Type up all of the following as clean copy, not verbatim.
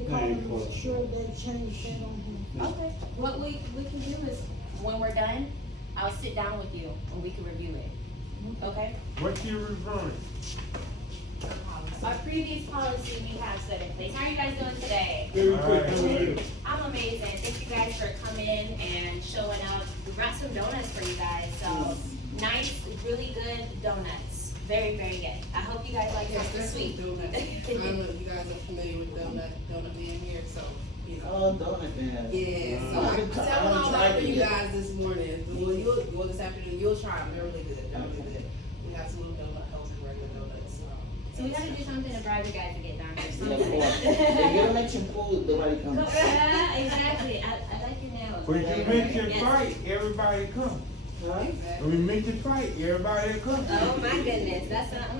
to call and make sure they change that on here. Okay, what we can do is, when we're done, I'll sit down with you and we can review it, okay? What you referring? Our previous policy we have set in place. How are you guys doing today? Very quick, how are you? I'm amazing. Thank you guys for coming and showing up. We brought some donuts for you guys, so nice, really good donuts. Very, very good. I hope you guys like something sweet. Donuts. I don't know if you guys are familiar with donut being here, so, you know. Oh, donut man. Yeah, so I can tell them all about for you guys this morning. Well, this afternoon, you'll try them. They're really good. They're really good. We got some little donut holes and regular donuts. So we gotta do something to bribe you guys to get down here. Yeah, of course. If you don't mention food, nobody comes. Yeah, exactly. I like your nails. When you mention Yes. fight, everybody come. Huh? When we mention fight, everybody come. Oh my goodness, that's not,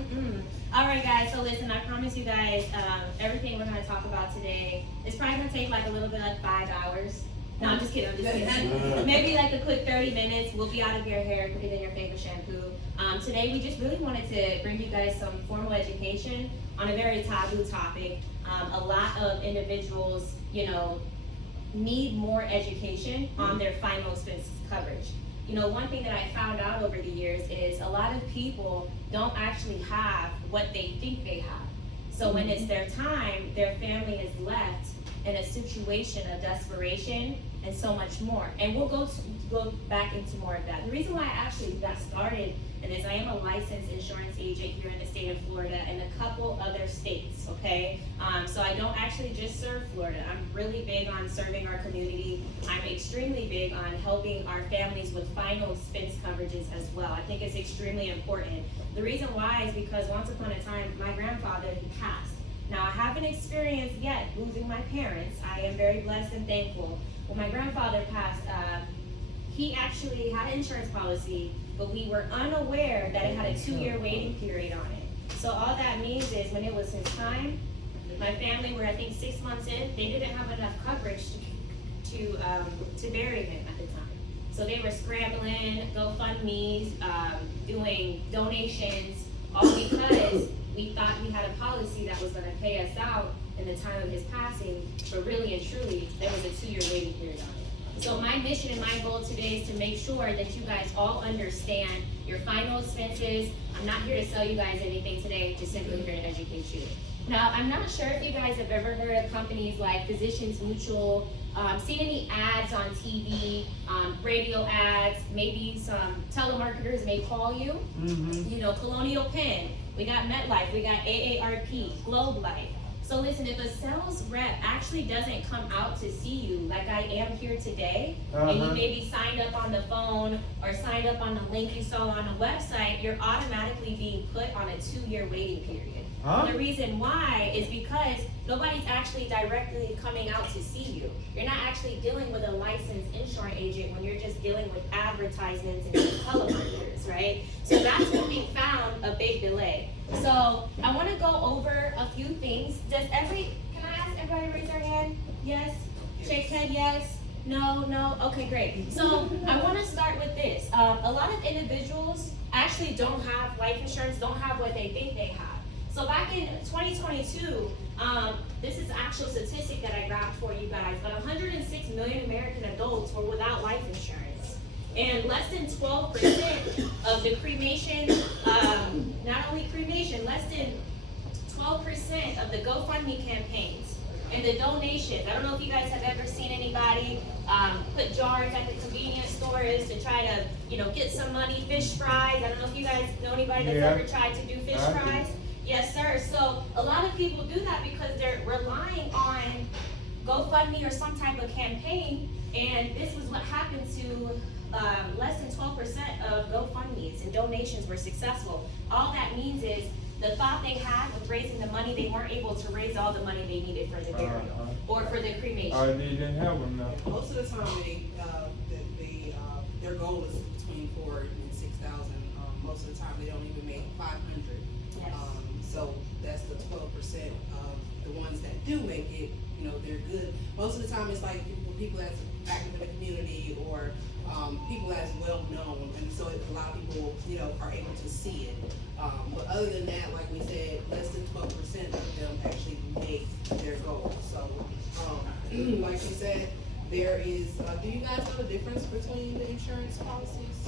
All right, guys, so listen, I promise you guys, everything we're gonna talk about today, it's probably gonna take like a little bit like 5 hours. No, I'm just kidding, Maybe like a quick 30 minutes, we'll be out of your hair, put it in your favorite shampoo. Today, we just really wanted to bring you guys some formal education on a very taboo topic. A lot of individuals, you know, need more education on their final expense coverage. You know, one thing that I found out over the years is a lot of people don't actually have what they think they have. So when it's their time, their family is left in a situation of desperation and so much more. And we'll go back into more of that. The reason why I actually got started in this, I am a licensed insurance agent here in the state of Florida and a couple other states, okay? So I don't actually just serve Florida. I'm really big on serving our community. I'm extremely big on helping our families with final expense coverages as well. I think it's extremely important. The reason why is because once upon a time, my grandfather, he passed. Now, I haven't experienced yet losing my parents. I am very blessed and thankful. When my grandfather passed, he actually had an insurance policy, but we were unaware that it had a 2-year waiting period on it. So all that means is when it was his time, my family were, I think, 6 months in, they didn't have enough coverage to bury him at the time. So they were scrambling, GoFundMe's, doing donations, all because we thought we had a policy that was gonna pay us out in the time of his passing, but really and truly, there was a 2-year waiting period on it. So my mission and my goal today is to make sure that you guys all understand your final expenses. I'm not here to sell you guys anything today, just simply here to educate you. Now, I'm not sure if you guys have ever heard of companies like Physicians Mutual, seen any ads on TV, radio ads, maybe some telemarketers may call you. You know, Colonial Penn, we got MetLife, we got AARP, Globe Life. So listen, if a sales rep actually doesn't come out to see you like I am here today, and you maybe signed up on the phone or signed up on the link you saw on the website, you're automatically being put on a 2-year waiting period. The reason why is because nobody's actually directly coming out to see you. You're not actually dealing with a licensed insurance agent when you're just dealing with advertisements and telemarketers, right? So that's when we found a big delay. So I want to go over a few things. Can I ask everybody to raise their hand? Yes? Shake head, yes? No, no? Okay, great. So I want to start with this. A lot of individuals actually don't have life insurance, don't have what they think they have. So back in 2022, this is actual statistic that I grabbed for you guys, but 106 million American adults were without life insurance. And less than 12% of the cremation, not only cremation, less than 12% of the GoFundMe campaigns and the donations. I don't know if you guys have ever seen anybody put jars at the convenience stores to try to, you know, get some money, fish fries. I don't know if you guys know anybody that's ever tried to do fish fries. Yes, sir. So a lot of people do that because they're relying on GoFundMe or some type of campaign, and this was what happened to less than 12% of GoFundMes and donations were successful. All that means is the thought they had of raising the money, they weren't able to raise all the money they needed for the burial or for the cremation. They didn't have enough. Most of the time, their goal is between 4,000 and 6,000. Most of the time, they don't even make 500. Yes. So that's the 12% of the ones that do make it. You know, they're good. Most of the time, it's like people that's active in the community or people that's well known, and so a lot of people, you know, are able to see it. But other than that, like we said, less than 12% of them actually make their goals. So like you said, there is, do you guys know the difference between the insurance policies?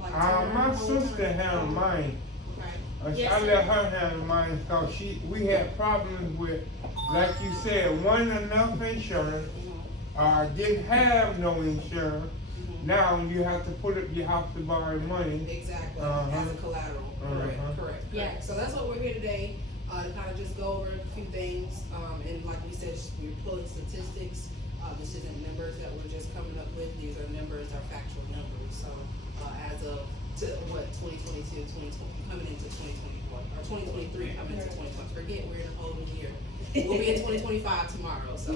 Like term, My whole sister term? handled mine. Right. Yes, I sir. let her handle mine, cause we had problems with, like you said, wasn't enough insurance, didn't have no insurance. Now you have to put it, you have to borrow money. Exactly, Uh-huh. as a collateral, correct, Uh-huh. correct. Yeah. So that's what we're here today, to kind of just go over a few things, and like we said, we're pulling statistics. This isn't numbers that we're just coming up with, these are numbers, are factual numbers, so, as of, to what, 2022, 2020, coming into 2024, or 2023, coming into 2020, forget, we're in a whole new year. We'll be in 2025 tomorrow, so.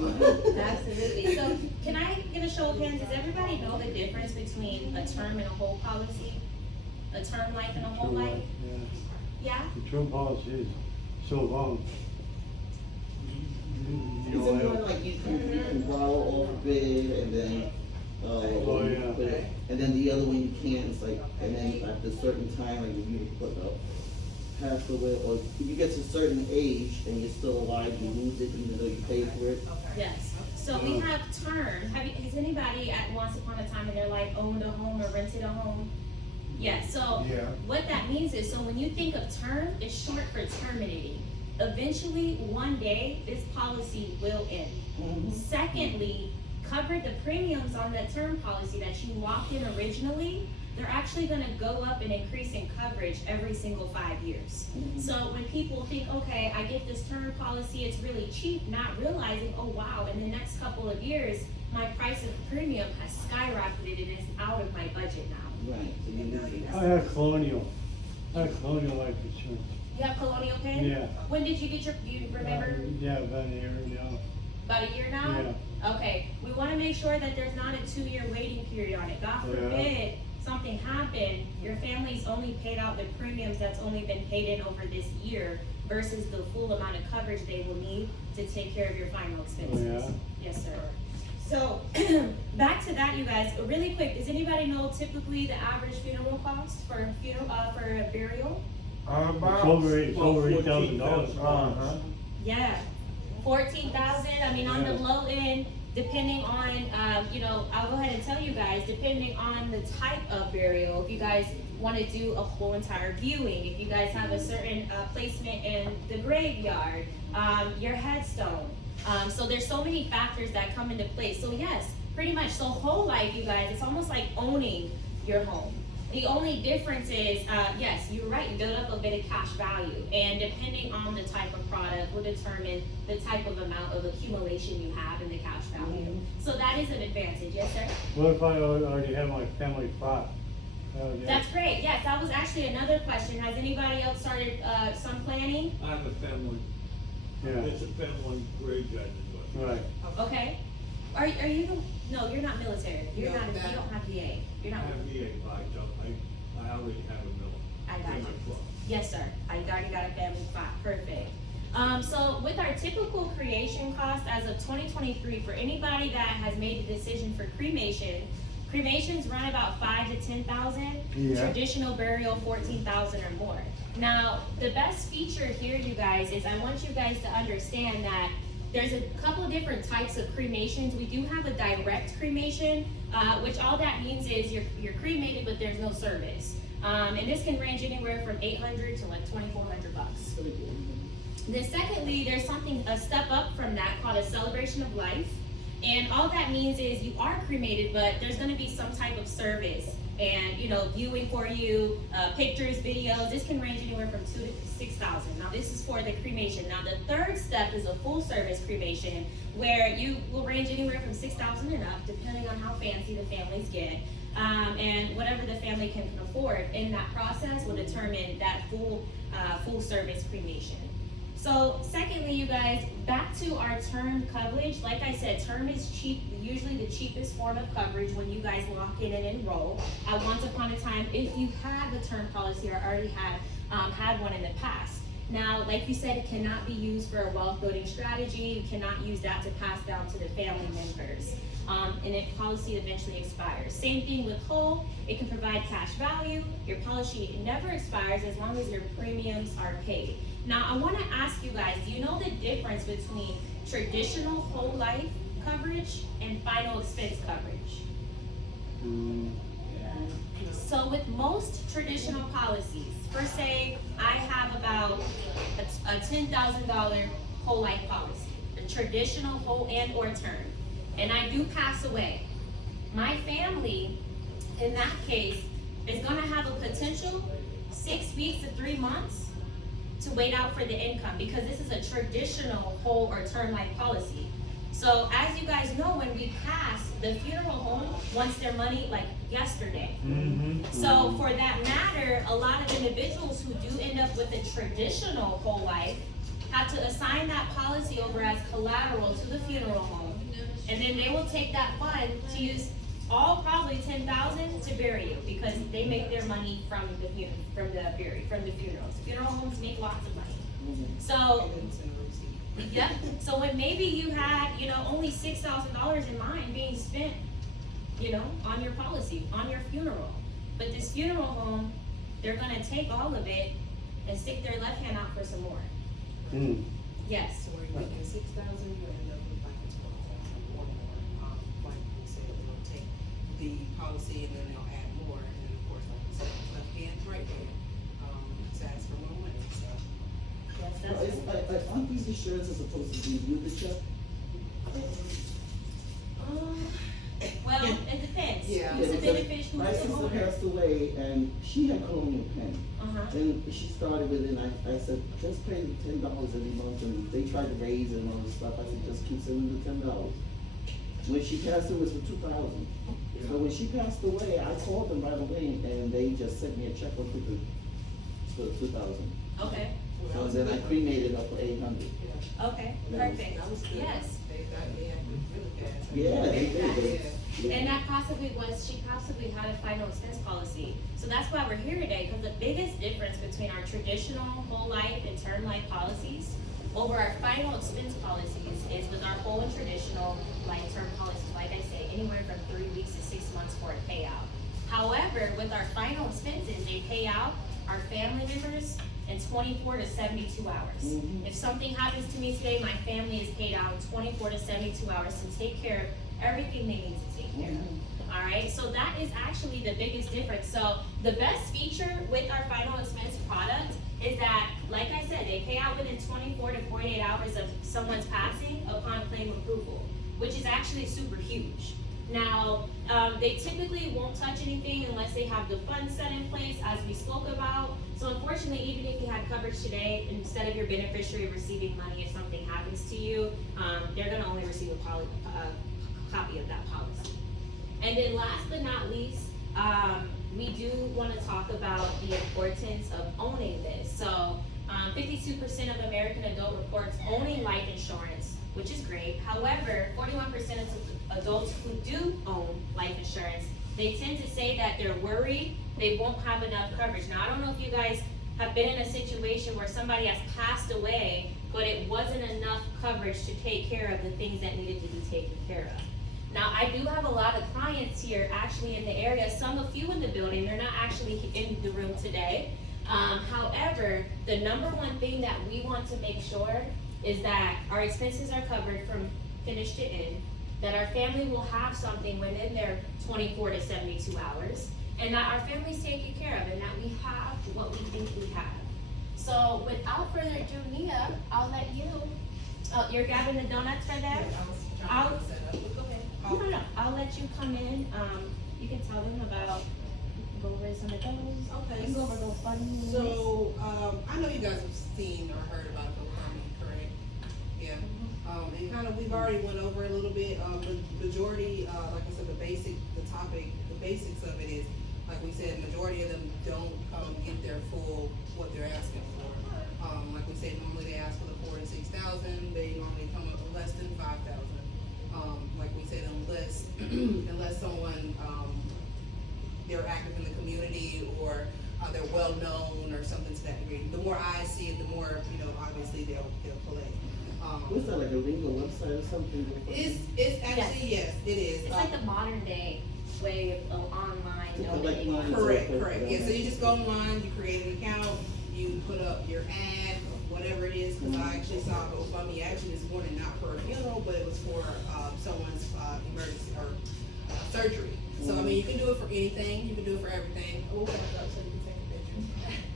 Absolutely. So can I get a show of hands? Does everybody know the difference between a term and a whole policy? A term life and a whole life? Yeah? The term policy is so long. You Is don't it more have, like you can borrow off of it and then, Oh, yeah. put it, and then the other one you can't, it's like, and then at a certain time, like if you put pass away, or if you get to a certain age and you're still alive, you lose it even though you paid for it. Yes. So we have term. Has anybody at once upon a time in their life owned a home or rented a home? Yes. So Yeah. what that means is, so when you think of term, it's short for terminating. Eventually, one day, this policy will end. Secondly, cover the premiums on the term policy that you locked in originally, they're actually gonna go up and increase in coverage every single 5 years. So when people think, okay, I get this term policy, it's really cheap, not realizing, oh wow, in the next couple of years, my price of premium has skyrocketed and it's out of my budget now. Right, so you lose it. I had Colonial life insurance. You have Colonial Penn? Yeah. When did you get your, do you remember? Yeah, about a year now. About a year now? Okay, we wanna make sure that there's not a 2-year waiting period on it. God Yeah. forbid something happened, your family's only paid out the premiums that's only been paid in over this year versus the full amount of coverage they will need to take care of your final expenses. Yeah. Yes, sir. So, back to that, you guys, really quick, does anybody know typically the average funeral cost for a burial? About. It's over $8,000. Uh-huh. Yeah, 14,000, I mean, on the Yeah. low end, depending on, I'll go ahead and tell you guys, depending on the type of burial, if you guys wanna do a whole entire viewing, if you guys have a certain, placement in the graveyard, your headstone. So there's so many factors that come into play. So yes, pretty much, so whole life, you guys, it's almost like owning your home. The only difference is, yes, you're right, you build up a bit of cash value, and depending on the type of product will determine the type of amount of accumulation you have in the cash value. So that is an advantage, yes, sir? What if I already have my family plot? That's great, yes, that was actually another question. Has anybody else started, some planning? I have a family, Yeah, it's a family graveyard as well. right. Okay. Are you no, you're not military. You're No, not, you that- don't have VA. You're I not. have VA, I already have a mill. I got in you. my club. Yes, sir. I already got a family spot. Perfect. So with our typical creation cost as of 2023, for anybody that has made the decision for cremation, cremations run about 5,000 to 10,000. Yeah. Traditional burial 14,000 or more. Now, the best feature here, you guys, is I want you guys to understand that there's a couple of different types of cremations. We do have a direct cremation, which all that means is you're cremated, but there's no service. And this can range anywhere from $800 to like $2,400. Then secondly, there's a step up from that called a celebration of life. And all that means is you are cremated, but there's gonna be some type of service and, viewing for you, pictures, videos. This can range anywhere from $2,000 to $6,000. Now this is for the cremation. Now the third step is a full service cremation where you will range anywhere from $6,000 and up, depending on how fancy the families get. And whatever the family can afford in that process will determine that full service cremation. So secondly, you guys, back to our term coverage. Like I said, term is cheap, usually the cheapest form of coverage when you guys lock in and enroll. Once upon a time, if you had the term policy or already had one in the past. Now, like you said, it cannot be used for a wealth building strategy. You cannot use that to pass down to the family members. And if policy eventually expires. Same thing with whole, it can provide cash value. Your policy never expires as long as your premiums are paid. Now, I wanna ask you guys, do you know the difference between traditional whole life coverage and final expense coverage. So with most traditional policies, for say, I have about a $10,000 whole life policy, a traditional whole and or term, and I do pass away. My family, in that case, is gonna have a potential 6 weeks to 3 months to wait out for the income, because this is a traditional whole or term life policy. So as you guys know, when we pass, the funeral home wants their money like yesterday. So for that matter, a lot of individuals who do end up with a traditional whole life have to assign that policy over as collateral to the funeral home. And then they will take that fund to use all probably 10,000 to bury you, because they make their money from the funerals. Funeral homes make lots of money. So, yep, so when maybe you had, only $6,000 in mind being spent, on your policy, on your funeral. But this funeral home, they're gonna take all of it and stick their left hand out for some more. Yes. So where you're making 6,000, you end up with like a 12,000 or more. Like we said, they'll take the policy and then they'll add more, and then of course, like we said, left hand, right hand, to ask for more money, so. Yes, Well, that's it's, aren't these insurances supposed to be you the check? well, it depends. Yeah. Who's the because beneficiary, my who's the sister owner? passed away and she had Colonial Penn. And she started with it, and I said, just pay the $10 every month, and they tried to raise it and all this stuff, I said, just keep sending the $10. When she passed, it was for $2,000. So when she passed away, I called them right away, and they just sent me a check for $2,000. Okay, So then I cremated up for $800. okay, Yeah. perfect. That was good. Yes. They acted really fast. Yeah, they did. Yeah. And that she possibly had a final expense policy. So that's why we're here today, because the biggest difference between our traditional whole life and term life policies over our final expense policies is with our whole and traditional life term policies, like I say, anywhere from 3 weeks to 6 months for a payout. However, with our final expenses, they pay out our family members in 24 to 72 hours. If something happens to me today, my family is paid out in 24 to 72 hours to take care of everything they need to take care of. All right, so that is actually the biggest difference. So the best feature with our final expense product is that, like I said, they pay out within 24 to 48 hours of someone's passing upon claim approval, which is actually super huge. Now, they typically won't touch anything unless they have the funds set in place, as we spoke about. So unfortunately, even if you had coverage today, instead of your beneficiary receiving money if something happens to you, they're gonna only receive a copy of that policy. And then last but not least, we do want to talk about the importance of owning this. So 52% of American adult reports owning life insurance, which is great. However, 41% of adults who do own life insurance, they tend to say that they're worried they won't have enough coverage. Now, I don't know if you guys have been in a situation where somebody has passed away, but it wasn't enough coverage to take care of the things that needed to be taken care of. Now, I do have a lot of clients here actually in the area, a few in the building, they're not actually in the room today. However, the number one thing that we want to make sure is that our expenses are covered from finish to end, that our family will have something within their 24 to 72 hours, and that our family's taken care of, and that we have what we think we have. So without further ado, Nia, I'll let you, you're grabbing the donuts for them? I was trying to set up, but go ahead. No, I'll let you come in, you can tell them about, go over some of those. Okay. You can go over those funds. So, I know you guys have seen or heard about GoFundMe, correct? Yeah. And kind of, we've already went over it a little bit. The majority, like I said, the basics of it is, like we said, majority of them don't come and get their full, what they're asking for. Like we said, normally they ask for the 4,000 to 6,000, they normally come up with less than 5,000. Like we said, unless someone, they're active in the community or they're well known or something to that degree. The more eyes see it, the more, obviously they'll collect. What's that, like a legal website or something? It's actually, yes, it is. It's like the modern day way of online Like donating. mine. Correct. Yeah, so you just go online, you create an account, you put up your ad, whatever it is, because I actually saw GoFundMe actually this morning, not for a funeral, but it was for someone you can do it for anything, you can do it for everything. Oh, so you can take a picture.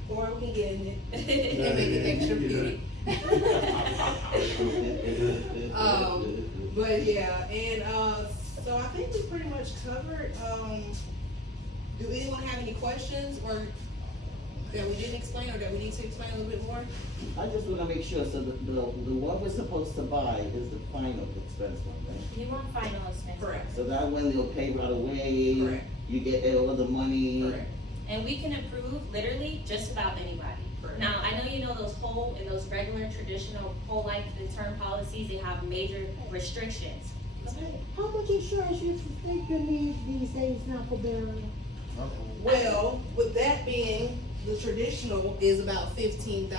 Or we can get in it and make it extra pretty. But yeah, and, so I think we pretty much covered, do anyone have any questions or that we didn't explain or that we need to explain a little bit more? I just wanna make sure, so the one we're supposed to buy is the final expense one, right? You want final expense. Correct. So that one they'll pay right away. Correct. You get all of the money. Correct. And we can approve literally just about anybody. Correct. Now, I know you know those whole, and those regular traditional whole life term policies, they have major restrictions. How much insurance you think you need these days now for burial? Well, with that being, the traditional is about 15,000.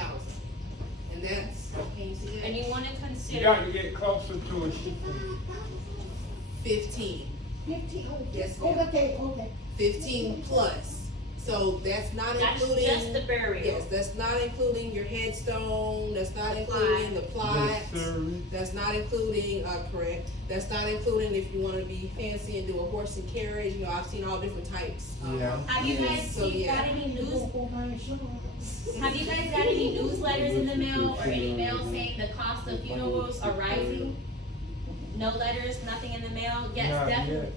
And that's, can you see And that? you wanna You consider, gotta get closer to it. 15. 15, oh, Yes, oh, ma'am. okay, okay. 15 plus. So that's not that's including. just the burial. Yes, that's not including your headstone, that's not including the plaques, that's not including, correct, that's not including if you wanna be fancy and do a horse and carriage, you know, I've seen all different types. Yeah. Have you guys So, yeah. got any news, For my insurance. have you guys got any newsletters in the mail or any mail saying the cost of funerals are rising? No letters, nothing in the mail? Yes, Not definitely. yet.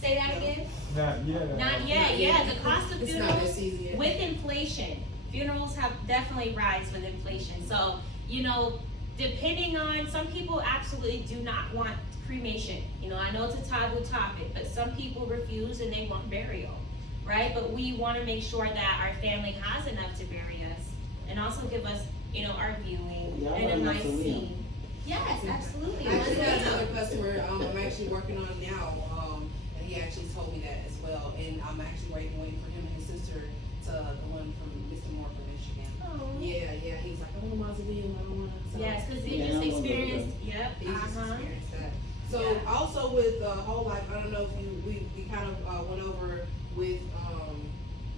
Say that again? Not yet. Not yet, yeah, the cost of It's not funerals, this easy yet. with inflation, funerals have definitely rise with inflation, so, you know, depending on, some people absolutely do not want cremation. You know, I know it's a taboo topic, but some people refuse and they want burial, right? But we wanna make sure that our family has enough to bury us, and also give us, you know, our viewing Yeah, I and a want a nice mausoleum. scene. Yes, absolutely. I actually got another customer, I'm actually working on now, and he actually told me that as well, and I'm actually waiting for him and his sister to, the one from Mr. Moore from Michigan. Oh. Yeah, he was like, I want a mausoleum, I don't wanna. So Yes, cause they Yeah, just I love experienced, yep, He just uh-huh. experienced that. So Yeah. also with, whole life, I don't know if we kind of, went over with,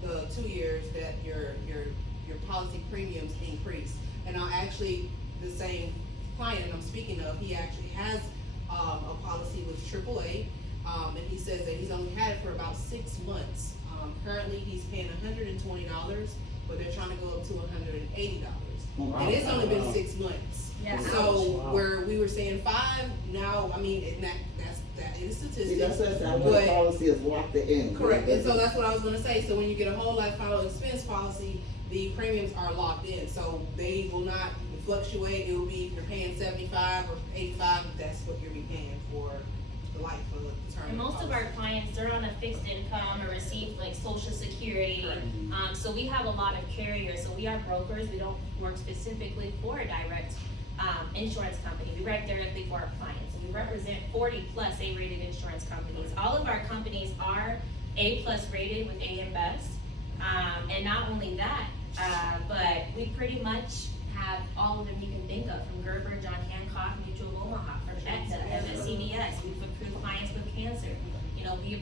the 2 years that your policy premiums increase. And actually, the same client I'm speaking of, he actually has, a policy with AAA, and he says that he's only had it for about 6 months. Currently, he's paying $120, but they're trying to go up to $180. And it's only been 6 months. Yeah. So Wow. where we were saying 5, now, I mean, that is See, statistic. that's what our But- policy is locked in. Correct, and so that's what I was gonna say, so when you get a whole life final expense policy, the premiums are locked in, so they will not fluctuate, it will be, if you're paying 75 or 85, that's what you'll be paying for the life of the term. And most of our clients, they're on a fixed income or receive like social security. Correct. So we have a lot of carriers, so we are brokers, we don't work specifically for a direct, insurance company, we write directly for our clients. We represent 40+ A-rated insurance companies. All of our companies are A+ rated with AM Best. And not only that, but we pretty much have all of them you can think of, from Gerber, John Hancock, Mutual of Omaha, from Aetna, MSCDS. We've approved clients with cancer. You know, we